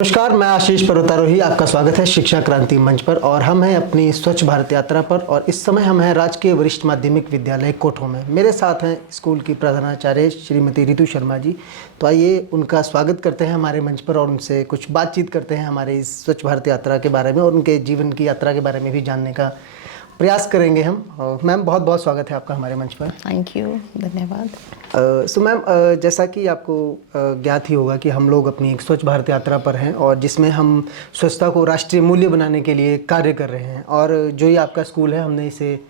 नमस्कार, मैं आशीष पर्वतारोही। आपका स्वागत है शिक्षा क्रांति मंच पर और हम हैं अपनी स्वच्छ भारत यात्रा पर। और इस समय हम हैं राजकीय वरिष्ठ माध्यमिक विद्यालय कोठो में। मेरे साथ हैं स्कूल की प्रधानाचार्य श्रीमती रितु शर्मा जी। तो आइए उनका स्वागत करते हैं हमारे मंच पर और उनसे कुछ बातचीत करते हैं हमारे इस स्वच्छ भारत यात्रा के बारे में और उनके जीवन की यात्रा के बारे में भी जानने का प्रयास करेंगे हम। मैम, बहुत बहुत स्वागत है आपका हमारे मंच पर। थैंक यू, धन्यवाद। सो मैम, जैसा कि आपको ज्ञात ही होगा कि हम लोग अपनी एक स्वच्छ भारत यात्रा पर हैं और जिसमें हम स्वच्छता को राष्ट्रीय मूल्य बनाने के लिए कार्य कर रहे हैं। और जो ये आपका स्कूल है, हमने इसे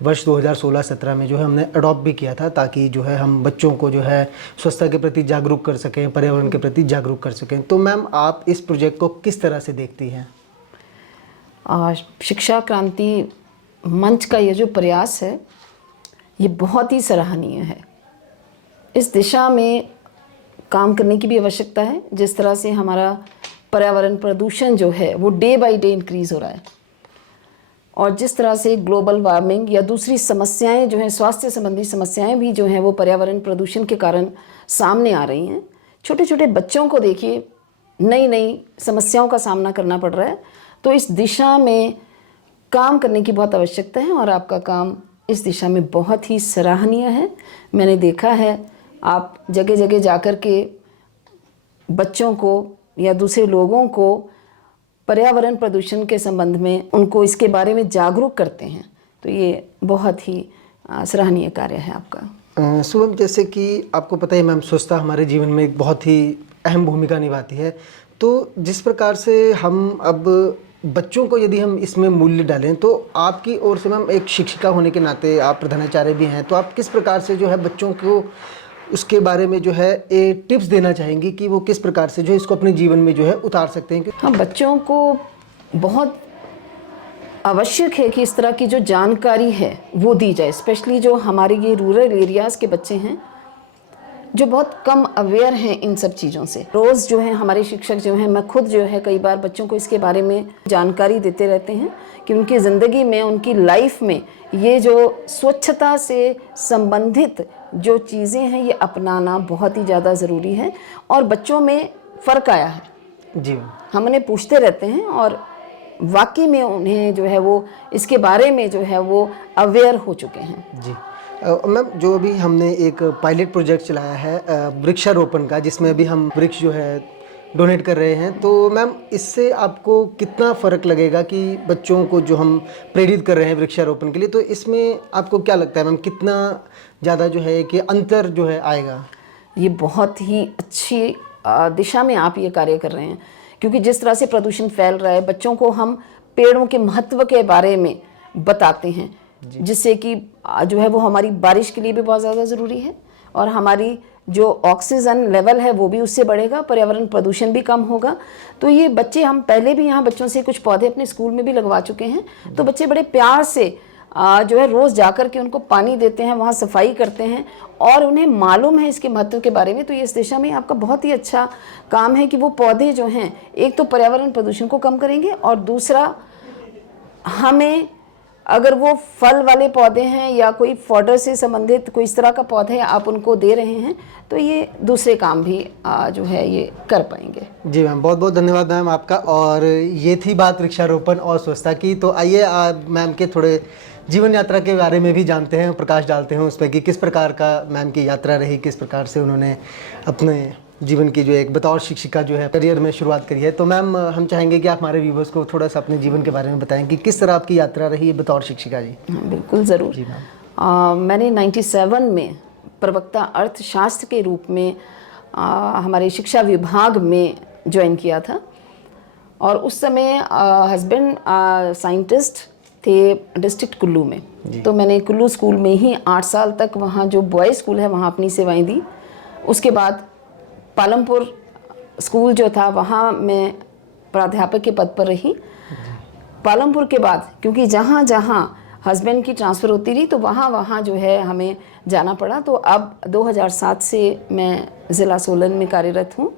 वर्ष 2016-17 में जो है हमने अडॉप्ट भी किया था, ताकि जो है हम बच्चों को जो है स्वच्छता के प्रति जागरूक कर सकें, पर्यावरण के प्रति जागरूक कर सकें। तो मैम, आप इस प्रोजेक्ट को किस तरह से देखती हैं? शिक्षा क्रांति मंच का ये जो प्रयास है, ये बहुत ही सराहनीय है। इस दिशा में काम करने की भी आवश्यकता है। जिस तरह से हमारा पर्यावरण प्रदूषण जो है वो डे बाय डे इंक्रीज़ हो रहा है और जिस तरह से ग्लोबल वार्मिंग या दूसरी समस्याएं जो हैं, स्वास्थ्य संबंधी समस्याएं भी जो हैं वो पर्यावरण प्रदूषण के कारण सामने आ रही हैं। छोटे छोटे बच्चों को देखिए, नई नई समस्याओं का सामना करना पड़ रहा है। तो इस दिशा में काम करने की बहुत आवश्यकता है और आपका काम इस दिशा में बहुत ही सराहनीय है। मैंने देखा है, आप जगह जगह जाकर के बच्चों को या दूसरे लोगों को पर्यावरण प्रदूषण के संबंध में उनको इसके बारे में जागरूक करते हैं। तो ये बहुत ही सराहनीय कार्य है आपका। शुभम, जैसे कि आपको पता है मैम, स्वच्छता हमारे जीवन में एक बहुत ही अहम भूमिका निभाती है। तो जिस प्रकार से हम अब बच्चों को यदि हम इसमें मूल्य डालें, तो आपकी ओर से मैम, एक शिक्षिका होने के नाते आप प्रधानाचार्य भी हैं, तो आप किस प्रकार से जो है बच्चों को उसके बारे में जो है टिप्स देना चाहेंगी कि वो किस प्रकार से जो है इसको अपने जीवन में जो है उतार सकते हैं? हाँ, बच्चों को बहुत आवश्यक है कि इस तरह की जो जानकारी है वो दी जाए। स्पेशली जो हमारे ये रूरल एरियाज़ के बच्चे हैं जो बहुत कम अवेयर हैं इन सब चीज़ों से। रोज़ जो है हमारे शिक्षक जो हैं, मैं खुद जो है कई बार बच्चों को इसके बारे में जानकारी देते रहते हैं कि उनकी ज़िंदगी में, उनकी लाइफ में ये जो स्वच्छता से संबंधित जो चीज़ें हैं ये अपनाना बहुत ही ज़्यादा ज़रूरी है। और बच्चों में फ़र्क आया है जी। हम उन्हें पूछते रहते हैं और वाकई में उन्हें जो है वो इसके बारे में जो है वो अवेयर हो चुके हैं। जी मैम, जो अभी हमने एक पायलट प्रोजेक्ट चलाया है वृक्षारोपण का, जिसमें अभी हम वृक्ष जो है डोनेट कर रहे हैं, तो मैम इससे आपको कितना फ़र्क लगेगा कि बच्चों को जो हम प्रेरित कर रहे हैं वृक्षारोपण के लिए, तो इसमें आपको क्या लगता है मैम, कितना ज़्यादा जो है कि अंतर जो है आएगा? ये बहुत ही अच्छी दिशा में आप ये कार्य कर रहे हैं, क्योंकि जिस तरह से प्रदूषण फैल रहा है, बच्चों को हम पेड़ों के महत्व के बारे में बताते हैं, जिससे कि जो है वो हमारी बारिश के लिए भी बहुत ज़्यादा ज़रूरी है और हमारी जो ऑक्सीजन लेवल है वो भी उससे बढ़ेगा, पर्यावरण प्रदूषण भी कम होगा। तो ये बच्चे, हम पहले भी यहाँ बच्चों से कुछ पौधे अपने स्कूल में भी लगवा चुके हैं। तो बच्चे बड़े प्यार से जो है रोज़ जाकर के उनको पानी देते हैं, वहाँ सफाई करते हैं और उन्हें मालूम है इसके महत्व के बारे में। तो ये इस दिशा में आपका बहुत ही अच्छा काम है कि वो पौधे जो हैं, एक तो पर्यावरण प्रदूषण को कम करेंगे और दूसरा, हमें अगर वो फल वाले पौधे हैं या कोई फॉडर से संबंधित कोई इस तरह का पौधे आप उनको दे रहे हैं, तो ये दूसरे काम भी जो है ये कर पाएंगे। जी मैम, बहुत बहुत धन्यवाद मैम आपका। और ये थी बात वृक्षारोपण और स्वच्छता की। तो आइए मैम के थोड़े जीवन यात्रा के बारे में भी जानते हैं, प्रकाश डालते हैं उस पर कि किस प्रकार का मैम की यात्रा रही, किस प्रकार से उन्होंने अपने जीवन की जो एक बतौर शिक्षिका जो है करियर में शुरुआत करी है। तो मैम, हम चाहेंगे कि आप हमारे व्यूवर्स को थोड़ा सा अपने जीवन के बारे में बताएं कि किस तरह आपकी यात्रा रही है बतौर शिक्षिका जी। बिल्कुल, ज़रूर। जी मैम। मैंने 97 में प्रवक्ता अर्थशास्त्र के रूप में हमारे शिक्षा विभाग में ज्वाइन किया था और उस समय हस्बैंड साइंटिस्ट थे डिस्ट्रिक्ट कुल्लू में। तो मैंने कुल्लू स्कूल में ही 8 साल तक, वहाँ जो बॉयज़ स्कूल है वहाँ अपनी सेवाएं दी। उसके बाद पालमपुर स्कूल जो था वहाँ मैं प्राध्यापक के पद पर रही। पालमपुर के बाद, क्योंकि जहाँ जहाँ हस्बैंड की ट्रांसफ़र होती रही तो वहाँ वहाँ जो है हमें जाना पड़ा। तो अब 2007 से मैं ज़िला सोलन में कार्यरत हूँ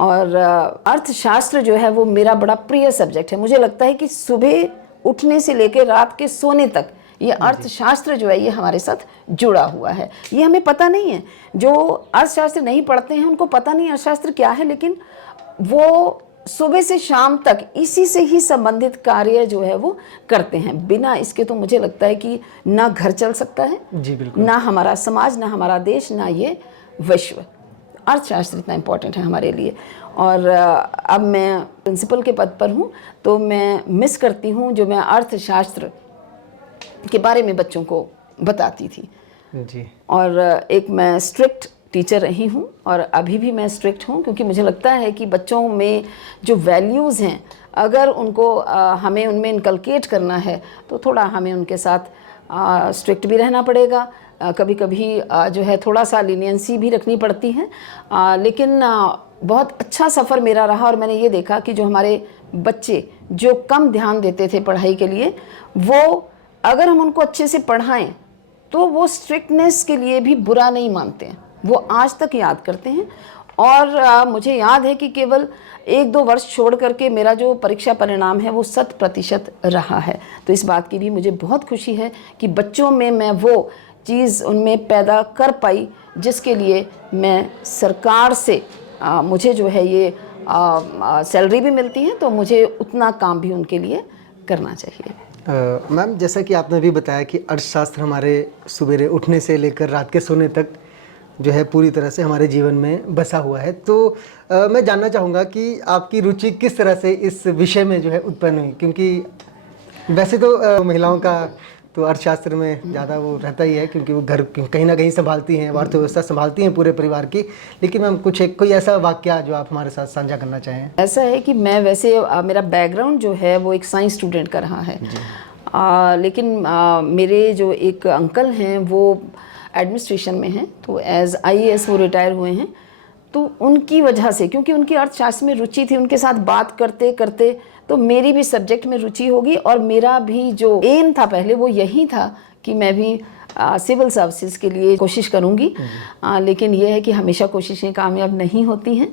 और अर्थशास्त्र जो है वो मेरा बड़ा प्रिय सब्जेक्ट है। मुझे लगता है कि सुबह उठने से लेकर रात के सोने तक ये अर्थशास्त्र जो है ये हमारे साथ जुड़ा हुआ है। ये हमें पता नहीं है, जो अर्थशास्त्र नहीं पढ़ते हैं उनको पता नहीं अर्थशास्त्र क्या है, लेकिन वो सुबह से शाम तक इसी से ही संबंधित कार्य जो है वो करते हैं। बिना इसके तो मुझे लगता है कि ना घर चल सकता है, जी बिल्कुल, ना हमारा समाज, ना हमारा देश, ना ये विश्व। अर्थशास्त्र इतना इम्पोर्टेंट है हमारे लिए। और अब मैं प्रिंसिपल के पद पर हूँ, तो मैं मिस करती हूँ जो मैं अर्थशास्त्र के बारे में बच्चों को बताती थी। जी और एक मैं स्ट्रिक्ट टीचर रही हूँ और अभी भी मैं स्ट्रिक्ट हूँ, क्योंकि मुझे लगता है कि बच्चों में जो वैल्यूज़ हैं, अगर उनको हमें उनमें इनकलकेट करना है तो थोड़ा हमें उनके साथ स्ट्रिक्ट भी रहना पड़ेगा। कभी कभी जो है थोड़ा सा लीनियंसी भी रखनी पड़ती है। लेकिन बहुत अच्छा सफ़र मेरा रहा और मैंने ये देखा कि जो हमारे बच्चे जो कम ध्यान देते थे पढ़ाई के लिए, वो अगर हम उनको अच्छे से पढ़ाएं तो वो स्ट्रिक्टनेस के लिए भी बुरा नहीं मानते हैं, वो आज तक याद करते हैं। और मुझे याद है कि केवल 1-2 वर्ष छोड़ करके मेरा जो परीक्षा परिणाम है वो 100% रहा है। तो इस बात की भी मुझे बहुत खुशी है कि बच्चों में मैं वो चीज़ उनमें पैदा कर पाई जिसके लिए मैं सरकार से मुझे जो है ये सैलरी भी मिलती है, तो मुझे उतना काम भी उनके लिए करना चाहिए। मैम, जैसा कि आपने भी बताया कि अर्थशास्त्र हमारे सवेरे उठने से लेकर रात के सोने तक जो है पूरी तरह से हमारे जीवन में बसा हुआ है, तो मैं जानना चाहूँगा कि आपकी रुचि किस तरह से इस विषय में जो है उत्पन्न हुई, क्योंकि वैसे तो महिलाओं का तो अर्थशास्त्र में ज़्यादा वो रहता ही है, क्योंकि वो घर कहीं ना कहीं संभालती हैं, अर्थव्यवस्था संभालती हैं पूरे परिवार की। लेकिन मैम, कोई ऐसा वाकया जो आप हमारे साथ साझा करना चाहें? ऐसा है कि मैं वैसे मेरा बैकग्राउंड जो है वो एक साइंस स्टूडेंट का रहा है। लेकिन मेरे जो एक अंकल हैं वो एडमिनिस्ट्रेशन में हैं, तो एज IAS वो रिटायर हुए हैं। तो उनकी वजह से, क्योंकि उनकी अर्थशास्त्र में रुचि थी, उनके साथ बात करते करते तो मेरी भी सब्जेक्ट में रुचि होगी। और मेरा भी जो एम था पहले वो यही था कि मैं भी सिविल सर्विसेज के लिए कोशिश करूँगी। लेकिन ये है कि हमेशा कोशिशें कामयाब नहीं होती हैं।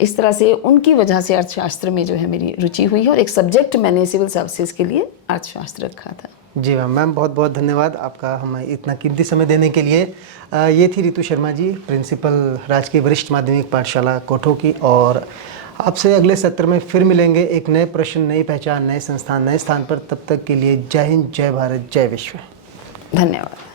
इस तरह से उनकी वजह से अर्थशास्त्र में जो है मेरी रुचि हुई है और एक सब्जेक्ट मैंने सिविल सर्विसेज के लिए अर्थशास्त्र रखा था। जी मैम, बहुत बहुत धन्यवाद आपका हमें इतना कीमती समय देने के लिए। ये थी रितु शर्मा जी, प्रिंसिपल राजकीय वरिष्ठ माध्यमिक पाठशाला कोठो की। और आपसे अगले सत्र में फिर मिलेंगे, एक नए प्रश्न, नई पहचान, नए संस्थान, नए स्थान पर। तब तक के लिए जय हिंद, जय भारत, जय विश्व। धन्यवाद।